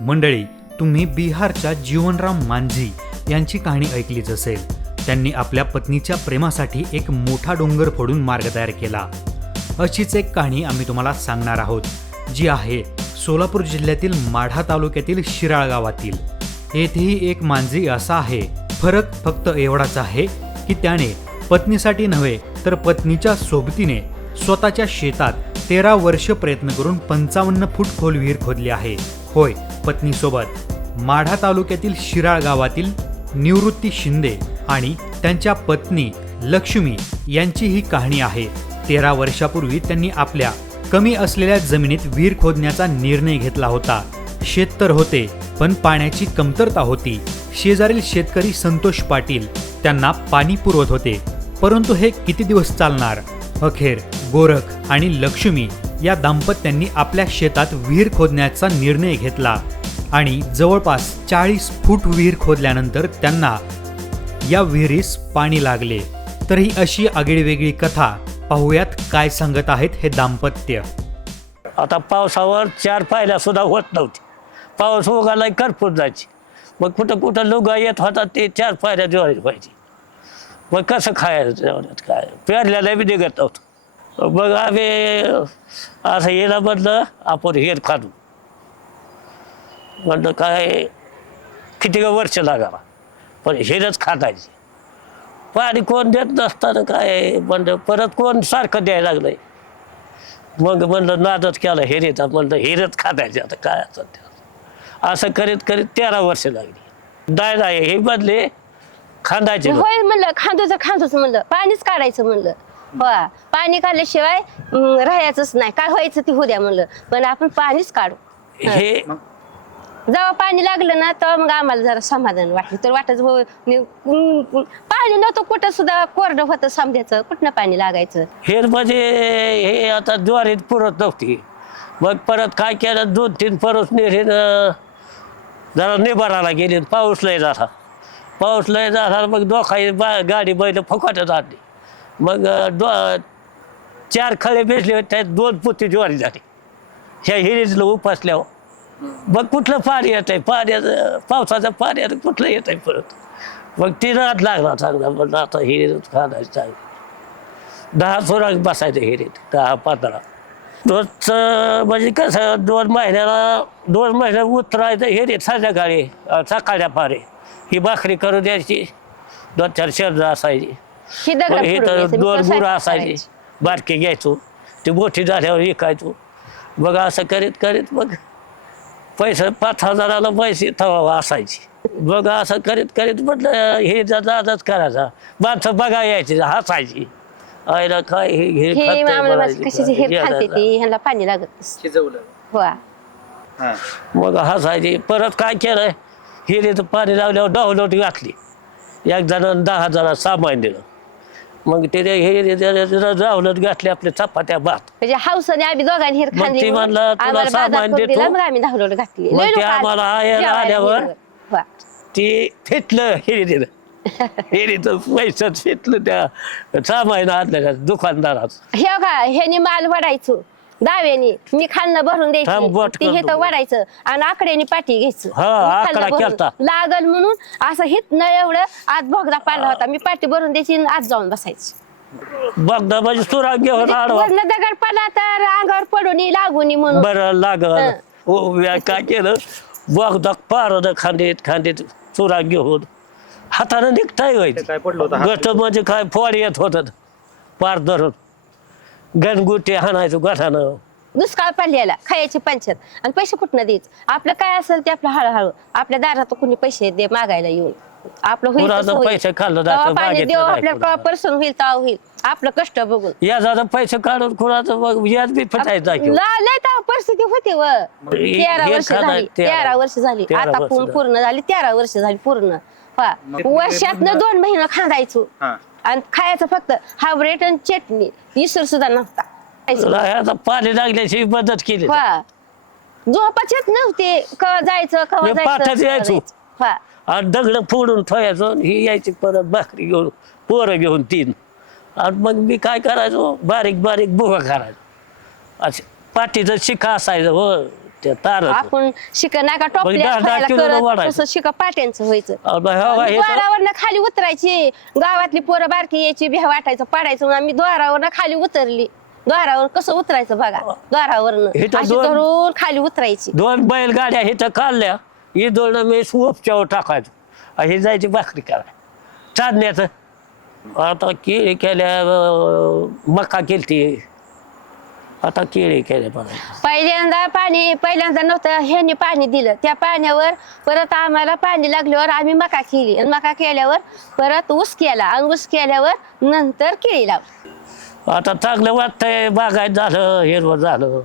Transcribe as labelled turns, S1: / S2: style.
S1: मंडळी तुम्ही बिहारच्या जीवनराम मांझी यांची कहाणी ऐकलीच असेल. त्यांनी आपल्या पत्नीच्या प्रेमासाठी एक मोठा डोंगर फोडून मार्ग तयार केला. अशीच एक कहाणी आम्ही तुम्हाला सांगणार आहोत जी आहे सोलापूर जिल्ह्यातील माढा तालुक्यातील शिराळ गावातील. येथेही एक मांझी असा आहे फरक फक्त एवढाच आहे की त्याने पत्नीसाठी नव्हे तर पत्नीच्या सोबतीने स्वतःच्या शेतात तेरा वर्ष प्रयत्न करून पंचावन्न फूट खोल विहीर खोदली आहे. होय पत्नीसोबत. माढा तालुक्यातील शिराळ गावातील निवृत्ती शिंदे आणि त्यांच्या पत्नी लक्ष्मी यांची ही कहाणी आहे. तेरा वर्षापूर्वी त्यांनी आपल्या कमी असलेल्या जमिनीत विहीर खोदण्याचा निर्णय घेतला होता. शेत तर होते पण पाण्याची कमतरता होती. शेजारील शेतकरी संतोष पाटील त्यांना पाणी पुरवत होते. परंतु हे किती दिवस चालणार? अखेर गोरख आणि लक्ष्मी या दाम्पत्यांनी आपल्या शेतात विहीर खोदण्याचा निर्णय घेतला. आणि जवळपास चाळीस फूट विहीर खोदल्यानंतर त्यांना या विहिरीस पाणी लागले. तर ही अशी आगळीवेगळी कथा पाहुयात काय सांगत आहेत हे दाम्पत्य.
S2: आता पावसावर चार पायऱ्या सुद्धा होत नव्हती. पाऊस उगाला करपूर जायची. मग कुठं कुठं लुगा येत होता ते चार पायऱ्या जेवायला पाहिजे मग कसं खायचं जेवणात काय? पेरल्याला बी निघत नव्हतं. मग आम्ही असं येणं बदलं आपण हेर खाणू म्हणलं काय किती का वर्ष लागावा? पण हेरच खातायचे. पाणी कोण देत नसताना काय? म्हणलं परत कोण सारखं द्यायला लागलंय? मग म्हणलं नादच केला हिरेचा. म्हणलं हिरच खातायचे आता काय असं. असं करीत करीत तेरा वर्ष लागली. दाय दाय हे बदले खांदायचे.
S3: होय म्हणलं खांदूचं खांदूच म्हणलं पाणीच काढायचं म्हणलं. हो पाणी काढल्याशिवाय राहायचंच नाही. काय व्हायचं ते होऊ द्या म्हणलं पण आपण पाणीच काढू.
S2: हे.
S3: जेव्हा पाणी लागलं ना तेव्हा मग आम्हाला जरा समाधान वाटलं. तर वाटत हो नि- पाणी नव्हतं कुठं सुद्धा कोरडं होतं समजायचं. कुठनं पाणी लागायचं?
S2: हे म्हणजे हे आता ज्वारीत पुरत नव्हती. मग परत काय केलं दोन तीन परत निरीन जरा निभाराला गेली पाऊस लय झाला. पाऊस लय झाला मग दोखाई बा गाडी बैल फुकाटच आणली. मग अं, दो चार खळे भेटले त्यात दोन पुती ज्वारी झाली. ह्या हिरीतलं उपासल्यावर मग कुठलं पाणी येत आहे पाण्याचं पावसाचं पाणी आता कुठलं येत आहे परत? मग ती रात लागला चांगला म्हणलं आता हिरीत खाण्याचं चांगलं. दहा सोराक बसायचं हिरीत दहा पंधरा. रोजचं म्हणजे कसं दोन महिन्याला दोन महिन्यात उतरायचं हिरीत संध्याकाळी सकाळच्या पारे. ही भाकरी करून द्यायची दोन चार शर्ट असायची.
S3: ही
S2: मग हे तर दोन गुरं असायची. बारके घ्यायचो ते मोठी झाल्यावर विकायचो. मग असं करीत करीत मग पैसे पाच हजाराला पैसे थवा असायचे मग असं करीत करीत म्हटलं हे दादाच करायचा. माणसं बघा यायची हसायची. आईला काय हे हे
S3: हे
S2: खातंय
S3: आम्हाला
S2: म्हणायची
S3: कशाची
S2: काय,
S3: हे खालते
S2: जेवायला.
S3: ती ह्यांना पाणी लागत नसतं.
S4: शिजवलं.
S3: हो
S4: हा.
S2: मग हसायची परत काय केलं हिरीचं पाणी लावल्यावर डावलोट घातली एक जण दहा जण सामान दिलं. मग ते हिरी डावलोट घातली आपल्या चपात्या भात.
S3: म्हणजे हाऊसने आम्ही दोघांनी हिर
S2: मग
S3: खाल्ली
S2: ती
S3: म्हणून
S2: म्हणलं, तुला
S3: आम्हाला बाजार
S2: सामान
S3: करून
S2: देतो.
S3: दिला, मग आम्ही धावलोट घातली.
S2: मग
S3: लय
S2: ते
S3: लोकं आले
S2: आम्हाला
S3: जेवायला
S2: आल्यावर.
S3: हो.
S2: ती फिटलं हिरीनं हिरीचं पैशाच फिटलं त्या सामान आणलं दुकानदारात
S3: हे का ह्यानी माल वडायचो दाव्यानी मी खालनं भरून
S2: थांब,
S3: द्यायची ती हे
S2: करतो.
S3: तर वडायचं आणि आकड्यानी पाठी घ्यायचं.
S2: हा,
S3: मी
S2: आकडा
S3: खालनं भरून.
S2: केलता.
S3: लागल म्हणून असं हित न एवढं आज भोगदा पाडला होता. मी पाठी भरून द्यायची आणि आज जाऊन बसायची.
S2: बघदा म्हणजे सुरा घेऊन आडवा.
S3: वरनं दगड पडला तर अंगावर पडून लागून म्हणून.
S2: बरं लागल.
S3: हं.
S2: हो काय केलं? बघदा पारद खांदीत खांदीत चुरा घेऊन हातानं निघताय व्हायचं
S4: काय पडलं होतं? हात?
S2: गट म्हणजे काय? फोड येत होत. पार धरून. गणगुटी हाणायचं गठानं.
S3: दुष्काळ पडलेला खायची पंचायत. आणि पैसे कुठनं द्यायचं? आपलं काय असेल ते आपलं हळूहळू. आपल्या दारात कुणी पैसे दे मागायला येऊन. आपलं होईल
S2: कुणाचं
S3: होईल.
S2: पैसे खाल्लं
S3: तेव्हा
S2: जातं,
S3: पाणी
S2: मागितलं
S3: देऊ
S2: नाही
S3: आपल्याला
S2: कुणाला.
S3: पर्सन होईल तेव्हा होईल. आपलं कष्ट बघून.
S2: याचा पैसे काढून कुणाचं मग याच बी फटायचं आहे.
S3: ला- लय तेव्हा परिस्थिती होती व.
S2: हे-
S3: तेरा
S2: हे
S3: वर्ष
S2: खाणं-
S3: झाली.
S2: तेरा-
S3: तेरा वर्ष झाली.
S2: तेरा
S3: आता
S2: वर्ष
S3: पूर्ण
S2: झाली.
S3: पूर्ण झाली. तेरा वर्ष झाली पूर्ण. पहा. वर्षातनं दोन महिने खांदायचो.
S4: हा.
S3: आणि खायचं फक्त हाबरेट आणि चटणी. इसर सुद्धा नव्हता. खायचं.
S2: तुला आता पाणी लागल्याची मदत केली.
S3: हा. झोपाचेच नव्हते. कवा जायचं कवा
S2: मी
S3: जायचं
S2: पाठात
S3: कवा
S2: यायचो.
S3: जायचं. हा.
S2: आणि दगड फोडून ठेवायचो आणि ही यायची परत भाकरी घेऊन पोरं घेऊन तीन. आणि मग मी काय करायचो? बारीक बारीक बुगा करायचो. असं पाठीचं शिका असायचं हो. त्या तारच.
S3: आपण शिक नाही का टोपल्या
S2: दहा- दहा
S3: खायला
S2: किलोनं
S3: करत
S2: वाढायचं.
S3: तसं शिका पाट्यांचं व्हायचं.
S2: हे
S3: द्वारावरनं खाली उतरायची. गावातली पोरं बारकी यायची भ्या वाटायचं पडायचं आम्ही द्वारावरनं खाली उतरली. द्वारावर कसं उतरायचं बघा द्वारावरनं. अशी
S2: दोन-
S3: धरून खाली उतरायची.
S2: दोन बैलगाड्या इथं काढल्या ही दोन मी उपच्यावर टाकायचो. हे जायची भाकरी कराय चांदण्याचं. आता केळी केल्या अं, मका केलती. आता केळी केल्या बघा.
S3: पहिल्यांदा पाणी पहिल्यांदा नव्हतं ह्यांनी पाणी दिलं. त्या पाण्यावर परत आम्हाला पाणी लागल्यावर आम्ही मका केली. आणि मका केल्यावर परत ऊस केला. आणि ऊस केल्यावर नंतर केळी लावली.
S2: आता चांगलं वाटतंय बागायत झालं हिरवं झालं.